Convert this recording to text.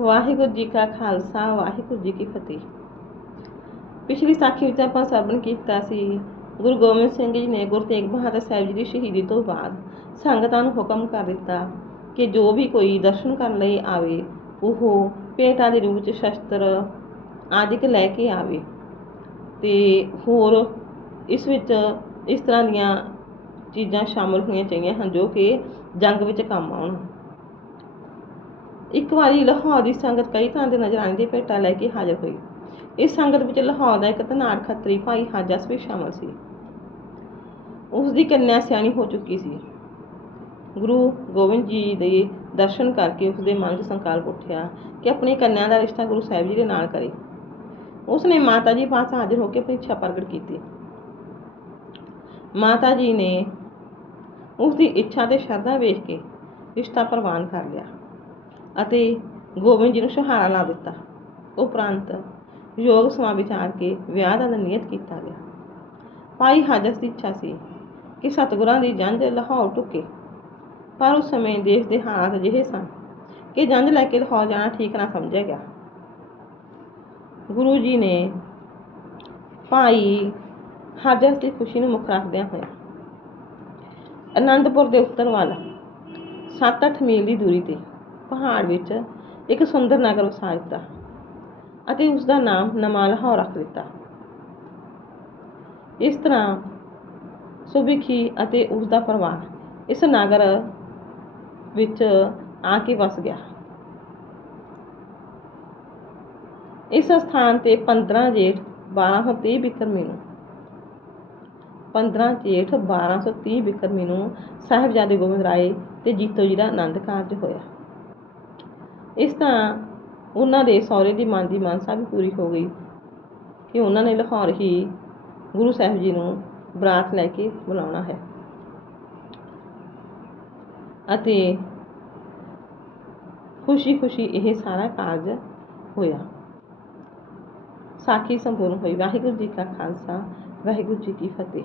ਵਾਹਿਗੁਰੂ ਜੀ ਕਾ ਖਾਲਸਾ, ਵਾਹਿਗੁਰੂ ਜੀ ਕੀ ਫਤਿਹ। ਪਿਛਲੀ ਸਾਖੀ ਵਿੱਚ ਆਪਾਂ ਸਰਵਣ ਕੀਤਾ ਸੀ, ਗੁਰੂ ਗੋਬਿੰਦ ਸਿੰਘ ਜੀ ਨੇ ਗੁਰੂ ਤੇਗ ਬਹਾਦਰ ਸਾਹਿਬ ਜੀ ਦੀ ਸ਼ਹੀਦੀ ਤੋਂ ਬਾਅਦ ਸੰਗਤਾਂ ਨੂੰ ਹੁਕਮ ਕਰ ਦਿੱਤਾ ਕਿ ਜੋ ਵੀ ਕੋਈ ਦਰਸ਼ਨ ਕਰਨ ਲਈ ਆਵੇ, ਉਹ ਭੇਟਾਂ ਦੇ ਰੂਪ ਵਿੱਚ ਸ਼ਸਤਰ ਆਦਿਕ ਲੈ ਕੇ ਆਵੇ। ਤੇ ਹੋਰ ਇਸ ਵਿੱਚ ਇਸ ਤਰ੍ਹਾਂ ਦੀਆਂ ਚੀਜ਼ਾਂ ਸ਼ਾਮਲ ਹੋਣੀਆਂ ਚਾਹੀਦੀਆਂ ਹਨ ਜੋ ਕਿ ਜੰਗ ਵਿੱਚ ਕੰਮ ਆਉਣ। ਇੱਕ ਵਾਰੀ ਲਾਹੌਰ ਦੀ ਸੰਗਤ ਕਈ ਤਰ੍ਹਾਂ ਦੇ ਨਜ਼ਰਾਨੇ ਦੀ ਭੇਟਾ ਲੈ ਕੇ ਹਾਜ਼ਰ ਹੋਈ। ਇਸ ਸੰਗਤ ਵਿੱਚ ਲਾਹੌਰ ਦਾ ਇੱਕ ਧਨਾੜ ਖੱਤਰੀ ਭਾਈ ਹਾਜਸ ਵੀ ਸ਼ਾਮਲ ਸੀ। ਉਸ ਦੀ ਕੰਨਿਆ ਸਿਆਣੀ ਹੋ ਚੁੱਕੀ ਸੀ। ਗੁਰੂ ਗੋਬਿੰਦ ਜੀ ਦੇ ਦਰਸ਼ਨ ਕਰਕੇ ਉਸ ਦੇ ਮਨ 'ਚ ਸੰਕਲਪ ਉੱਠਿਆ ਕਿ ਆਪਣੀ ਕੰਨਿਆ ਦਾ ਰਿਸ਼ਤਾ ਗੁਰੂ ਸਾਹਿਬ ਜੀ ਦੇ ਨਾਲ ਕਰੇ। ਉਸ ਨੇ ਮਾਤਾ ਜੀ ਪਾਸ ਹਾਜ਼ਰ ਹੋ ਕੇ ਆਪਣੀ ਇੱਛਾ ਪ੍ਰਗਟ ਕੀਤੀ। ਮਾਤਾ ਜੀ ਨੇ ਉਸ ਦੀ ਇੱਛਾ ਤੇ ਸ਼ਰਧਾ ਵੇਖ ਕੇ ਰਿਸ਼ਤਾ ਪ੍ਰਵਾਨ ਕਰ ਲਿਆ। ਅਤੇ ਗੋਬਿੰਦ ਜੀ ਨੂੰ ਸਹਾਰਾ ਲਾ ਦਿੱਤਾ। ਉਪਰੰਤ ਯੋਗ ਸਮਾਂ ਵਿਚਾਰ ਕੇ ਵਿਆਹ ਦਾ ਨਿਯਤ ਕੀਤਾ ਗਿਆ। ਭਾਈ ਹਾਜਸ ਦੀ ਇੱਛਾ ਸੀ ਕਿ ਸਤਿਗੁਰਾਂ ਦੀ ਜੰਝ ਲਾਹੌਰ ਟੁੱਕੇ ਪਰ ਉਸ ਸਮੇਂ ਦੇਸ਼ ਦੇ ਹਾਲਾਤ ਅਜਿਹੇ ਸਨ ਕਿ ਜੰਝ ਲੈ ਕੇ ਲਾਹੌਰ ਜਾਣਾ ਠੀਕ ਨਾ ਸਮਝਿਆ ਗਿਆ। ਗੁਰੂ ਜੀ ਨੇ ਭਾਈ ਹਾਜਸ ਦੀ ਖੁਸ਼ੀ ਨੂੰ ਮੁੱਖ ਰੱਖਦਿਆਂ ਹੋਇਆ ਅਨੰਦਪੁਰ ਦੇ ਉੱਤਰ ਵੱਲ 7-8 ਮੀਲ ਦੀ ਦੂਰੀ ਤੇ ਪਹਾੜ ਵਿੱਚ ਇੱਕ ਸੁੰਦਰ ਨਗਰ ਵਸਾ ਦਿੱਤਾ ਅਤੇ ਉਸ ਦਾ ਨਾਮ ਨਵਾਂ ਲਾਹੌਰ ਰੱਖ ਦਿੱਤਾ। ਇਸ ਤਰ੍ਹਾਂ ਸੁਬਿਖੀ ਅਤੇ ਉਸ ਦਾ ਪਰਿਵਾਰ ਇਸ ਨਗਰ ਵਿੱਚ ਆ ਕੇ ਵਸ ਗਿਆ। ਇਸ ਸਥਾਨ ਤੇ 15 ਜੇਠ 1230 ਬਿਕਰਮੀ ਨੂੰ 15 ਜੇਠ 1230 ਬਿਕਰਮੀ ਨੂੰ ਸਾਹਿਬਜ਼ਾਦੇ ਗੋਬਿੰਦ ਰਾਏ ਤੇ ਜੀਤੋ ਜੀ ਦਾ ਆਨੰਦ ਕਾਰਜ ਹੋਇਆ। ਇਸ ਤਰ੍ਹਾਂ ਉਹਨਾਂ ਦੇ ਸਹੁਰੇ ਦੀ ਮਨ ਦੀ ਮਾਨਸਾ ਵੀ ਪੂਰੀ ਹੋ ਗਈ ਕਿ ਉਹਨਾਂ ਨੇ ਲਾਹੌਰ ਹੀ ਗੁਰੂ ਸਾਹਿਬ ਜੀ ਨੂੰ ਬਰਾਤ ਲੈ ਕੇ ਬੁਲਾਉਣਾ ਹੈ। ਅਤੇ ਖੁਸ਼ੀ-ਖੁਸ਼ੀ ਇਹ ਸਾਰਾ ਕਾਰਜ ਹੋਇਆ। ਸਾਖੀ ਸੰਪੂਰਨ ਹੋਈ। ਵਾਹਿਗੁਰੂ ਜੀ ਕਾ ਖਾਲਸਾ, ਵਾਹਿਗੁਰੂ ਜੀ ਕੀ ਫਤਿਹ।